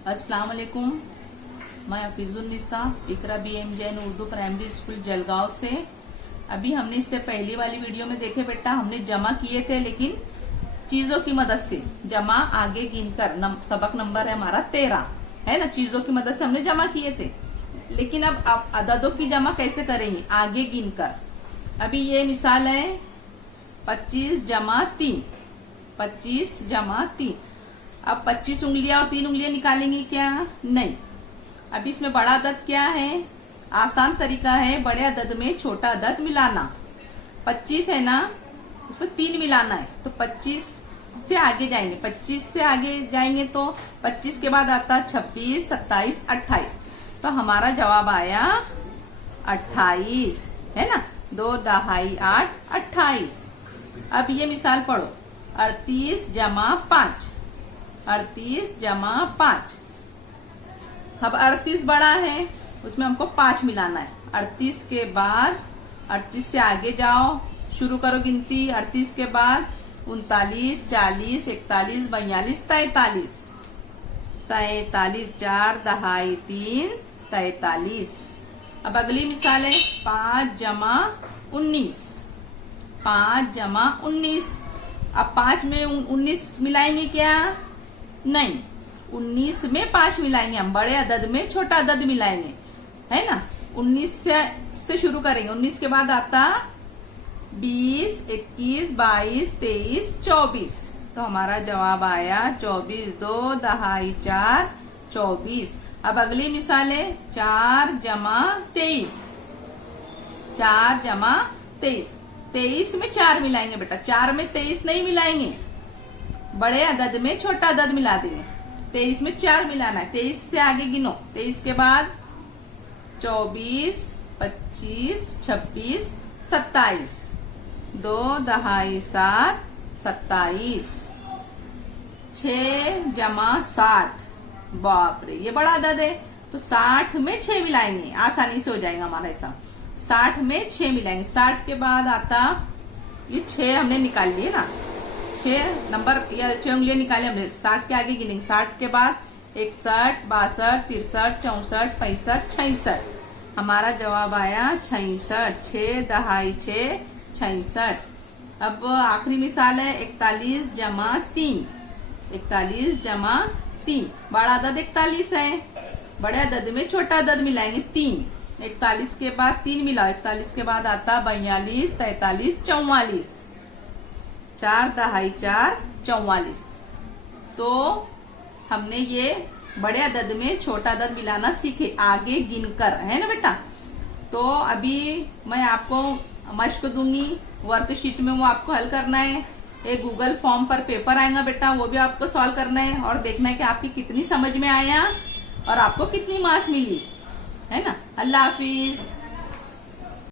अस्सलाम वालेकुम। मैं हफीजुन्निसा इकरा BM Jain Urdu primary school Jalgaon से। अभी हमने इससे पहली वाली वीडियो में देखे बेटा, हमने जमा किए थे लेकिन चीजों की मदद से जमा आगे गिनकर। सबक नंबर है हमारा 13, है ना। चीजों की मदद से हमने जमा किए थे, लेकिन अब आप अददों की जमा कैसे करेंगे? आगे गिनकर। अभी ये मिसाल है 25 जमा 3, 25 जमा 3। अब 25 उंगलियां और 3 उंगलियां निकालेंगे क्या? नहीं। अब इसमें बड़ा अदद क्या है? आसान तरीका है बड़े अदद में छोटा अदद मिलाना। 25 है ना, उसमें 3 मिलाना है, तो 25 से आगे जाएंगे। 25 से आगे जाएंगे तो 25 के बाद आता 26, 27, 28। तो हमारा जवाब आया 28, है ना। 2 दहाई 8, 28। अब ये मिसाल पढ़ो, 38 जमा 5, 38 जमा 5। अब 38 बड़ा है, उसमें हमको 5 मिलाना है। 38 के बाद 38 से आगे जाओ, शुरू करो गिनती। 38 के बाद 39, 40, 41, 42, 43, 43, 4 दहाई 3, 43। अब अगली मिसाल है 5 जमा 19, 5 जमा 19। अब 5 में 19 मिलाएंगे क्या? नहीं, 19 में 5 मिलाएंगे हम। बड़े अदद में छोटा अदद मिलाएंगे, है ना। 19 से शुरू करेंगे। 19 के बाद आता 20, 21, 22, 23, 24। तो हमारा जवाब आया 24। 2 दहाई 4, 24। अब अगली मिसाल है 4 जमा 23, 4 जमा 23। 23 में 4 मिलाएंगे बेटा, 4 में 23 नहीं मिलाएंगे, बड़े अदद में छोटा अदद मिला देंगे। 23 में 4 मिलाना है। 23 से आगे गिनो। 23 के बाद 24, 25, 26, 27। 2 दहाई 7, 27। 6 जमा 60। बाप रे, ये बड़ा अदद है, तो 60 में 6 मिलाएंगे, आसानी से हो जाएगा हमारा हिसाब। 60 में 6 मिलाएंगे। 60 के बाद आता, ये 6 हमने निकाल लिए ना, 6 नंबर या 6 उंगलियां निकाले हमने। 60 के आगे गिनेंगे। 60 के बाद 61, 62, 63, 64, 65, 66। हमारा जवाब आया 66। 6 दहाई 6, 66। अब आखिरी मिसाल है 41 जमा 3, 41 जमा 3। बड़ा अदद 41 है, बड़े अदद में छोटा अदद मिलाएंगे 3। 41 के बाद 3 मिलाओ। 41 के बाद आता 42, 43, 44। 4 दहाई 4, 44। तो हमने ये बड़े अदद में छोटा अदद मिलाना सीखे आगे गिनकर, है ना बेटा। तो अभी मैं आपको मश्क दूंगी वर्कशीट में, वो आपको हल करना है। एक गूगल फॉर्म पर पेपर आएगा बेटा, वो भी आपको सॉल्व करना है और देखना है कि आपकी कितनी समझ में आया और आपको कितनी मार्क्स मिली, है ना। अल्लाह हाफिज।